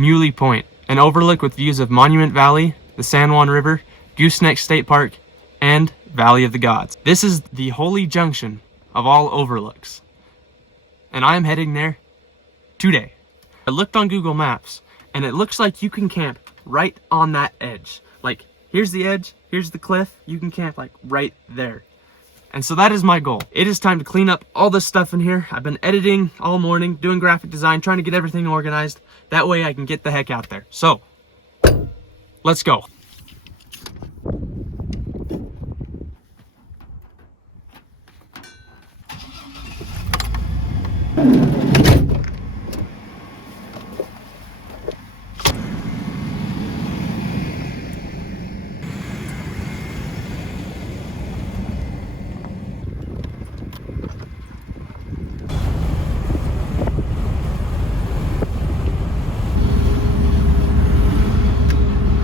Muley Point, an overlook with views of Monument Valley, the San Juan River, Gooseneck State Park, and Valley of the Gods. This is the holy junction of all overlooks, and I am heading there today. I looked on Google Maps, and it looks like you can camp right on that edge. Like, here's the edge, here's the cliff, you can camp like right there. And so that is my goal. It is time to clean up all this stuff in here. I've been editing all morning, doing graphic design, trying to get everything organized. That way I can get the heck out there. So, let's go.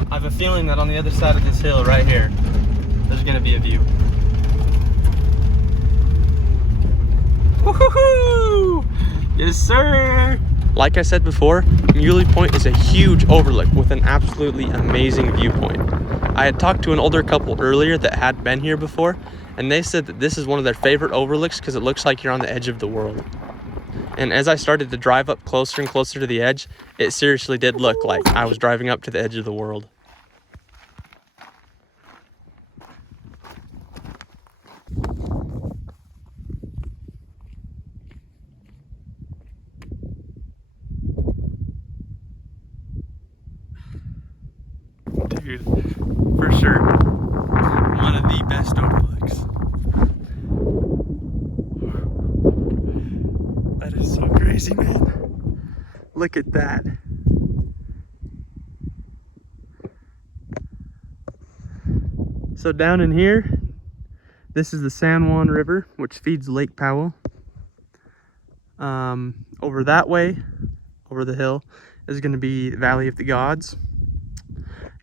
I have a feeling that on the other side of this hill right here, there's gonna be a view. Woohoo! Yes, sir! Like I said before, Muley Point is a huge overlook with an absolutely amazing viewpoint. I had talked to an older couple earlier that had been here before, and they said that this is one of their favorite overlooks because it looks like you're on the edge of the world. And as I started to drive up closer and closer to the edge, it seriously did look like I was driving up to the edge of the world. Dude, for sure, one of the best overlooks. That is so crazy, man. Look at that. So down in here, this is the San Juan River, which feeds Lake Powell. Over that way, over the hill, is going to be Valley of the Gods.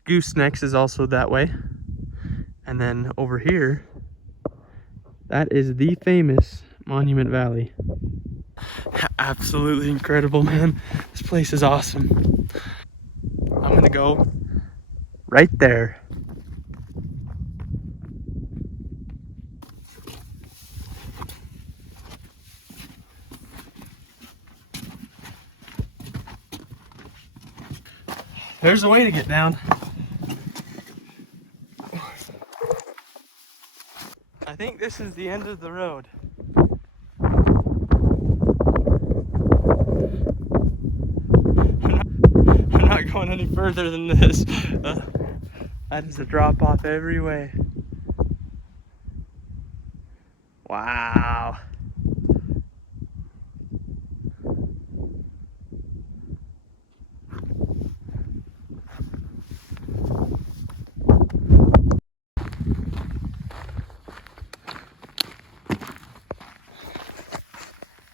Goosenecks is also that way. And then over here, that is the famous Monument Valley. Absolutely incredible, man. This place is awesome. I'm gonna go right there. There's a way to get down. I think this is the end of the road. I'm not going any further than this. That is a drop off every way. Wow.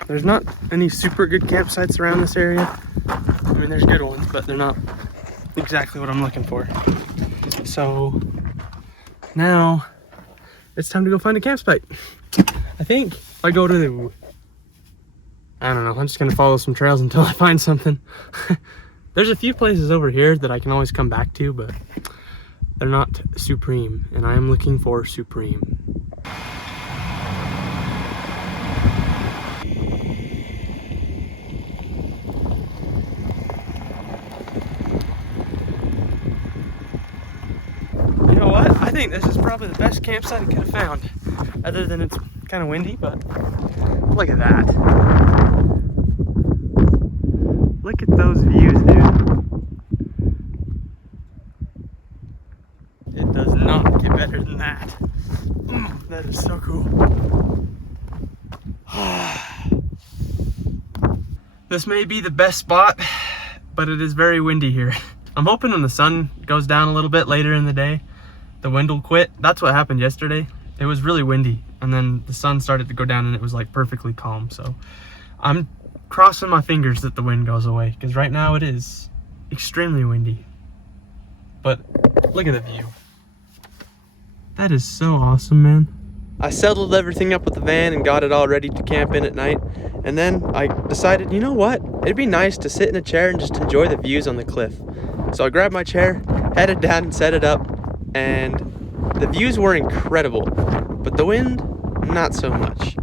There's not any super good campsites around this area. I mean, there's good ones, but they're not exactly what I'm looking for. So now it's time to go find a campsite. I think if I go to the, I don't know, I'm just gonna follow some trails until I find something. There's a few places over here that I can always come back to, but they're not supreme, and I am looking for supreme. You know what? I think this is probably the best campsite I could have found. Other than it's kind of windy, but look at that. Look at those views, dude. It does not get better than that. That is so cool. This may be the best spot, but it is very windy here. I'm hoping when the sun goes down a little bit later in the day, the wind will quit. That's what happened yesterday. It was really windy, and then the sun started to go down and it was like perfectly calm. So I'm crossing my fingers that the wind goes away, because right now it is extremely windy. But look at the view. That is so awesome, man. I settled everything up with the van and got it all ready to camp in at night. And then I decided, you know what? It'd be nice to sit in a chair and just enjoy the views on the cliff. So I grabbed my chair, headed down and set it up, and the views were incredible, but the wind, not so much.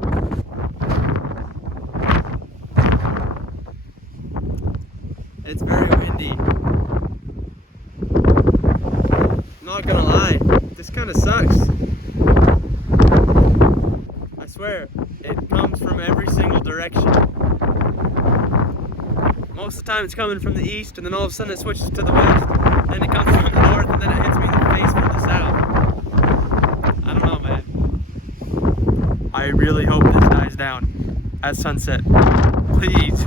It's very windy. Not gonna lie, this kind of sucks. I swear, it comes from every single direction. Most of the time it's coming from the east, and then all of a sudden it switches to the west, and it comes from the north, and then it hits me in the face from the south. I don't know, man. I really hope this dies down at sunset. Please.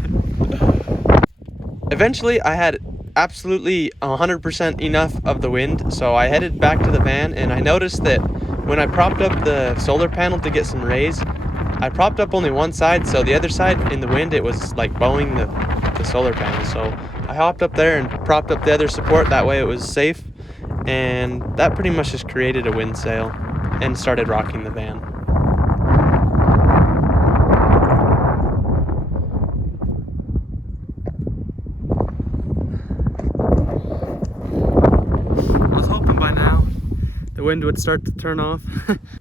Eventually, I had absolutely 100% enough of the wind, so I headed back to the van, and I noticed that when I propped up the solar panel to get some rays, I propped up only one side, so the other side in the wind, it was like bowing the solar panel. So I hopped up there and propped up the other support, that way it was safe, and that pretty much just created a wind sail and started rocking the van. I was hoping by now the wind would start to turn off.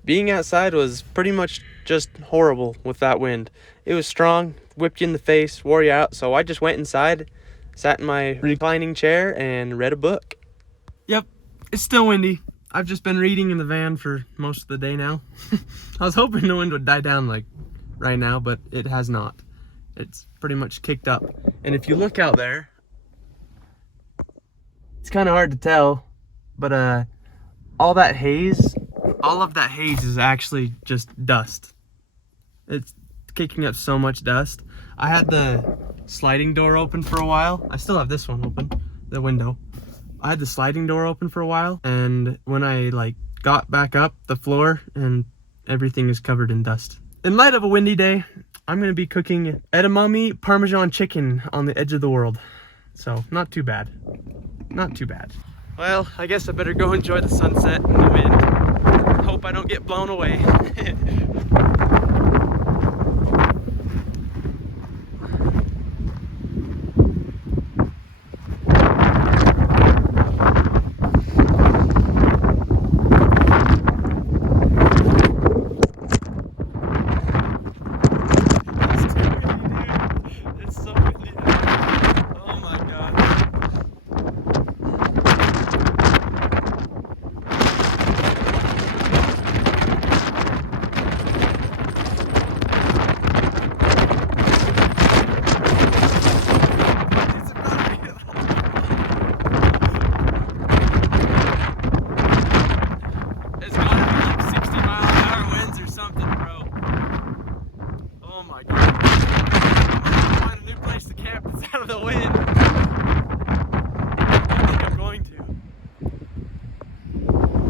Being outside was pretty much just horrible with that wind. It was strong, whipped you in the face, wore you out, so I just went inside, sat in my reclining chair, and read a book. Yep, it's still windy. I've just been reading in the van for most of the day now. I was hoping the wind would die down like right now, but it has not. It's pretty much kicked up. And if you look out there, it's kind of hard to tell, but all of that haze is actually just dust. It's kicking up so much dust. I had the sliding door open for a while. I still have this one open, the window. I had the sliding door open for a while, and when I got back up, the floor and everything is covered in dust. In light of a windy day, I'm gonna be cooking edamame Parmesan chicken on the edge of the world. So not too bad. Not too bad. Well, I guess I better go enjoy the sunset and the wind. Hope I don't get blown away.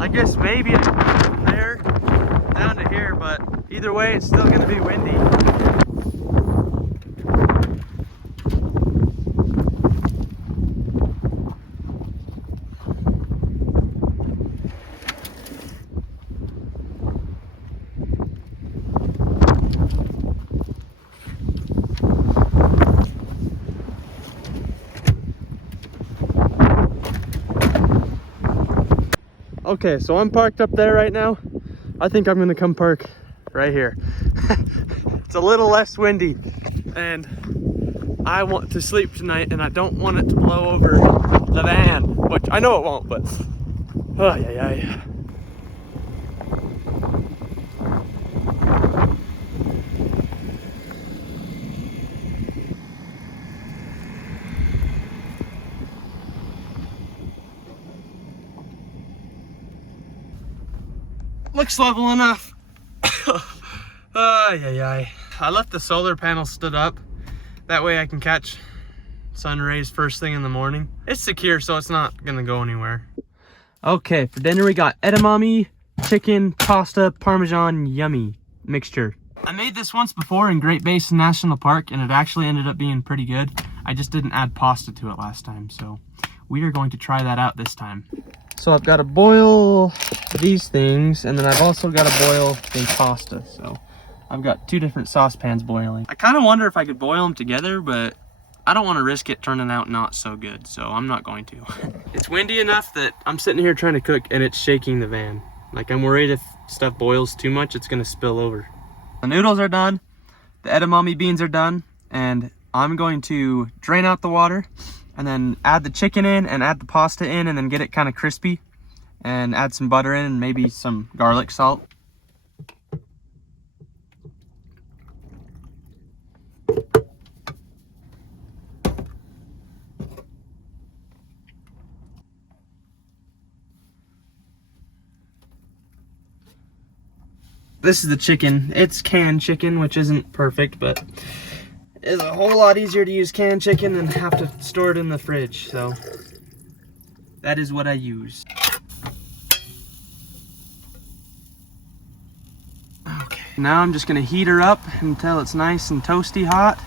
I guess maybe from there down to here, but either way it's still going to be windy. Okay, so I'm parked up there right now. I think I'm gonna come park right here. It's a little less windy, and I want to sleep tonight, and I don't want it to blow over the van, which I know it won't, but oh yeah. Looks level enough. I left the solar panel stood up. That way I can catch sun rays first thing in the morning. It's secure, so it's not gonna go anywhere. Okay, for dinner we got edamame, chicken, pasta, Parmesan, yummy mixture. I made this once before in Great Basin National Park, and it actually ended up being pretty good. I just didn't add pasta to it last time, so we are going to try that out this time. So I've got to boil these things, and then I've also got to boil the pasta. So I've got 2 different saucepans boiling. I kind of wonder if I could boil them together, but I don't want to risk it turning out not so good, so I'm not going to. It's windy enough that I'm sitting here trying to cook and it's shaking the van. Like, I'm worried if stuff boils too much, it's gonna spill over. The noodles are done, the edamame beans are done, and I'm going to drain out the water and then add the chicken in and add the pasta in and then get it kind of crispy and add some butter in and maybe some garlic salt. This is the chicken. It's canned chicken, which isn't perfect, but it's a whole lot easier to use canned chicken than have to store it in the fridge, so that is what I use. Okay, now I'm just gonna heat her up until it's nice and toasty hot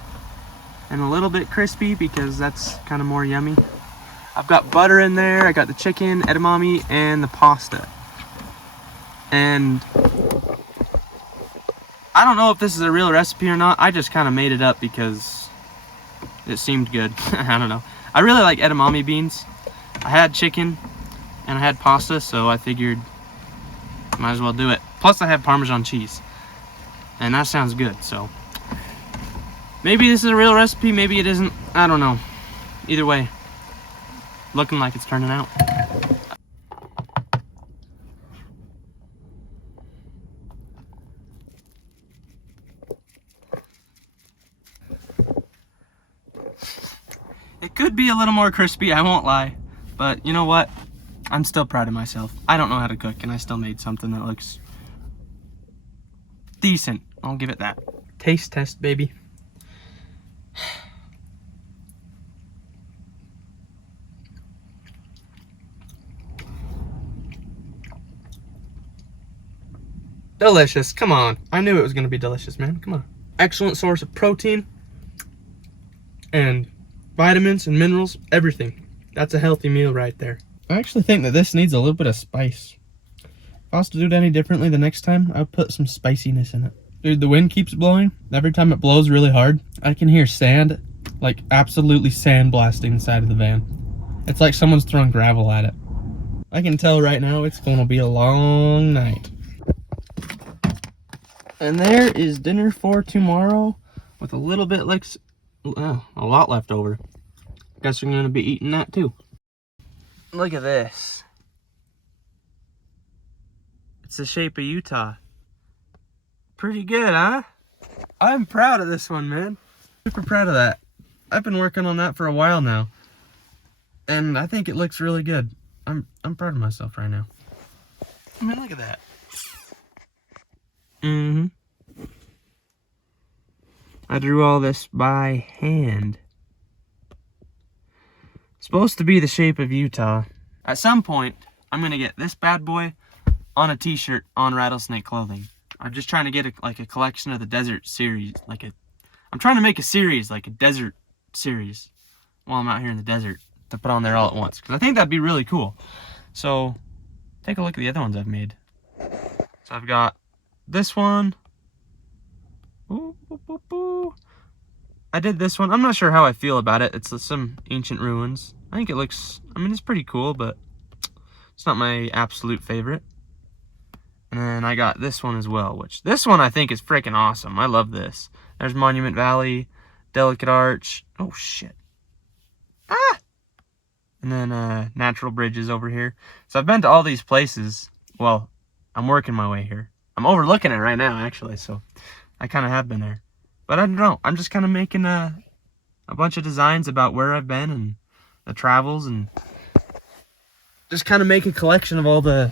and a little bit crispy because that's kind of more yummy. I've got butter in there, I got the chicken, edamame, and the pasta. And I don't know if this is a real recipe or not. I just kind of made it up because it seemed good. I don't know. I really like edamame beans. I had chicken and I had pasta, so I figured might as well do it. Plus I have Parmesan cheese. And that sounds good, so maybe this is a real recipe, maybe it isn't. I don't know. Either way, looking like it's turning out. It could be a little more crispy, I won't lie. But you know what? I'm still proud of myself. I don't know how to cook, and I still made something that looks decent. I'll give it that. Taste test, baby. Delicious, come on. I knew it was gonna be delicious, man, come on. Excellent source of protein and vitamins and minerals, everything. That's a healthy meal right there. I actually think that this needs a little bit of spice. If I was to do it any differently the next time, I'd put some spiciness in it. Dude, the wind keeps blowing. Every time it blows really hard, I can hear sand, like absolutely sandblasting the side of the van. It's like someone's throwing gravel at it. I can tell right now it's gonna be a long night. And there is dinner for tomorrow with a little bit like, a lot left over. Guess we're gonna be eating that too. Look at this. It's the shape of Utah. Pretty good, huh? I'm proud of this one, man. Super proud of that. I've been working on that for a while now, and I think it looks really good. I'm proud of myself right now. I mean, look at that. I drew all this by hand. It's supposed to be the shape of Utah. At some point, I'm gonna get this bad boy on a t-shirt on Rattlesnake Clothing. I'm just trying to get a collection of the desert series. I'm trying to make a series, like a desert series, while I'm out here in the desert to put on there all at once. Because I think that'd be really cool. So, take a look at the other ones I've made. So I've got this one. Ooh, ooh, ooh, ooh. I did this one. I'm not sure how I feel about it. It's some ancient ruins. I think it looks, I mean, it's pretty cool, but it's not my absolute favorite. And then I got this one as well, which this one I think is freaking awesome. I love this. There's Monument Valley, Delicate Arch. Oh, shit. Ah! And then Natural Bridges over here. So I've been to all these places. Well, I'm working my way here. I'm overlooking it right now, actually, so I kind of have been there. But I don't know. I'm just kind of making a bunch of designs about where I've been and the travels, and just kind of make a collection of all the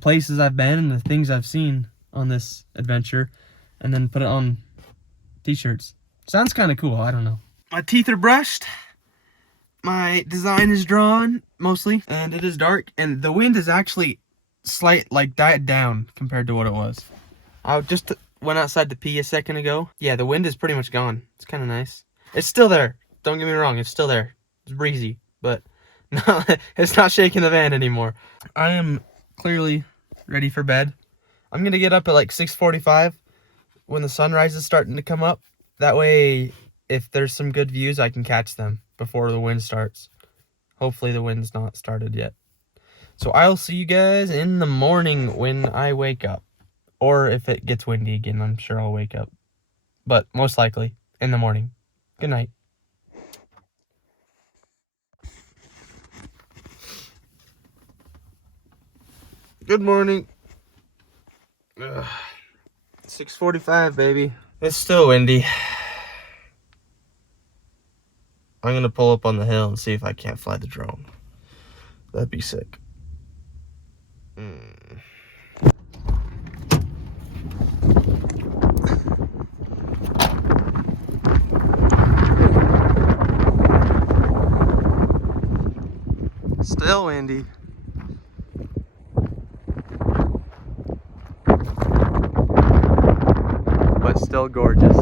places I've been and the things I've seen on this adventure, and then put it on t-shirts. Sounds kind of cool. I don't know. My teeth are brushed. My design is drawn mostly, and it is dark, and the wind is actually died down compared to what it was. I just went outside to pee a second ago. Yeah, the wind is pretty much gone. It's kind of nice. It's still there. Don't get me wrong. It's still there. It's breezy, but No, it's not shaking the van anymore. I am clearly ready for bed. I'm gonna get up at like 6:45 when the sunrise is starting to come up. That way, if there's some good views, I can catch them before the wind starts. Hopefully the wind's not started yet. So I'll see you guys in the morning when I wake up. Or if it gets windy again, I'm sure I'll wake up. But most likely in the morning. Good night. Good morning. 6:45, baby. It's still windy. I'm gonna pull up on the hill and see if I can't fly the drone. That'd be sick. Still windy. But still gorgeous.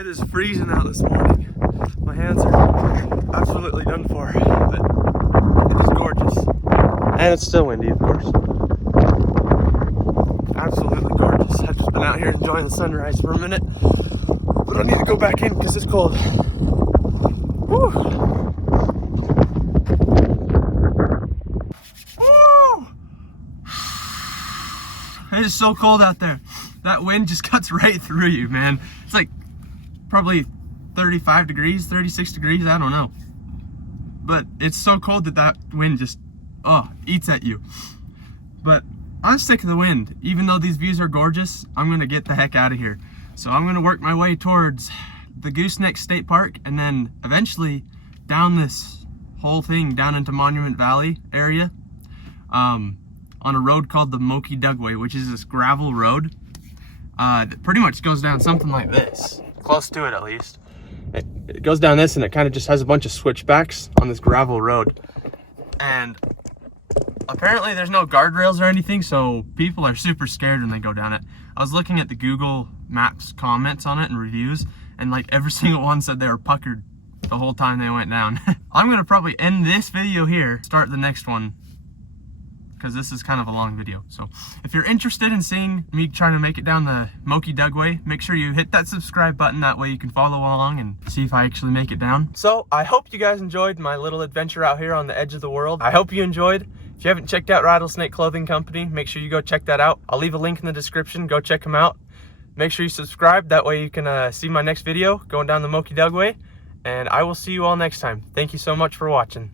It is freezing out this morning. My hands are absolutely done for, but it is gorgeous. And it's still windy, of course. Absolutely gorgeous. I've just been out here enjoying the sunrise for a minute, but I need to go back in because it's cold. Woo! Woo! It is so cold out there. That wind just cuts right through you, man. It's like probably 35 degrees, 36 degrees, I don't know. But it's so cold that wind just, eats at you. But I'm sick of the wind. Even though these views are gorgeous, I'm gonna get the heck out of here. So I'm gonna work my way towards the Gooseneck State Park and then eventually down this whole thing down into Monument Valley area on a road called the Moki Dugway, which is this gravel road that pretty much goes down something like this. Close to it at least. It goes down this and it kind of just has a bunch of switchbacks on this gravel road. And apparently there's no guardrails or anything, so people are super scared when they go down it. I was looking at the Google Maps comments on it and reviews, and like every single one said they were puckered the whole time they went down. I'm gonna probably end this video here, start the next one, because this is kind of a long video. So if you're interested in seeing me trying to make it down the Moki Dugway, make sure you hit that subscribe button. That way you can follow along and see if I actually make it down. So I hope you guys enjoyed my little adventure out here on the edge of the world. I hope you enjoyed. If you haven't checked out Rattlesnake Clothing Company, make sure you go check that out. I'll leave a link in the description. Go check them out. Make sure you subscribe. That way you can see my next video going down the Moki Dugway. And I will see you all next time. Thank you so much for watching.